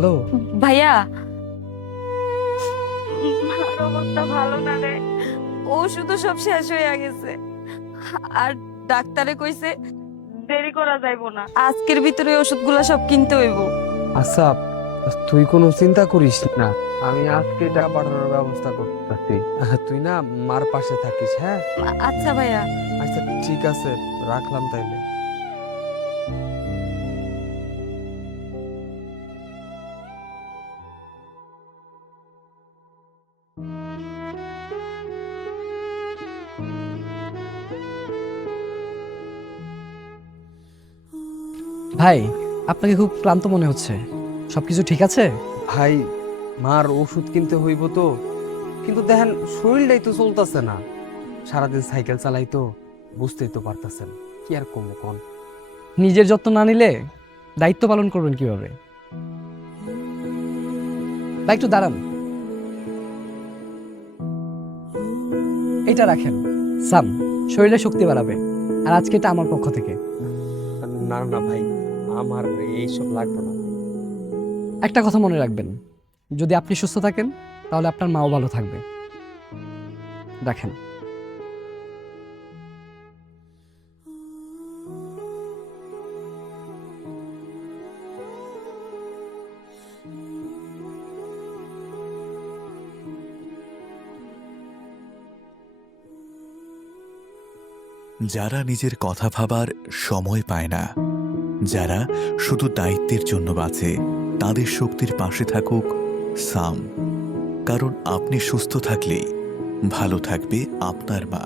Hello. ভাইয়া, আমার অবস্থা ভালো না রে। ওষুধও সব শেষ হয়ে গেছে। আর ডাক্তারে কইছে দেরি করা যাইবো না, আজকের ভিতরে ওষুধগুলা সব কিনতে হইব। আচ্ছা, তুই কোনো চিন্তা করিস না, আমি আজকে টাকা পাঠানোর ব্যবস্থা করতেছি। তুই না মার পাশে থাকিস, হ্যাঁ? আচ্ছা ভাইয়া। আচ্ছা ঠিক আছে, রাখলাম তাইলে। ভাই, আপনাকে খুব ক্লান্ত মনে হচ্ছে। সবকিছু ঠিক আছে? ভাই, মার ওষুধ কিনতে হইব তো, কিন্তু দেখেন শরীরটাই তো চলতেছে না। সারাদিন সাইকেল চালাই তো, বুঝতেই তো পারতেছেন। কি আর কমু কোন? নিজের যত্ন না নিলে দায়িত্ব পালন করবেন কিভাবে? ভাই একটু দাঁড়ান, এটা রাখেন। সাম, শরীরে শক্তি বাড়াবে। আর আজকে এটা আমার পক্ষ থেকে। না না ভাই, আমার এইসব লাগবে না। একটা কথা মনে রাখবেন, যদি আপনি সুস্থ থাকেন তাহলে আপনার মাও ভালো থাকবে। রাখেন। যারা নিজের কথা ভাবার সময় পায় না, যারা শুধু দায়িত্বের জন্য বাঁচে, তাদের শক্তির পাশে থাকুক সাম। কারণ আপনি সুস্থ থাকলেই ভালো থাকবে আপনার মা।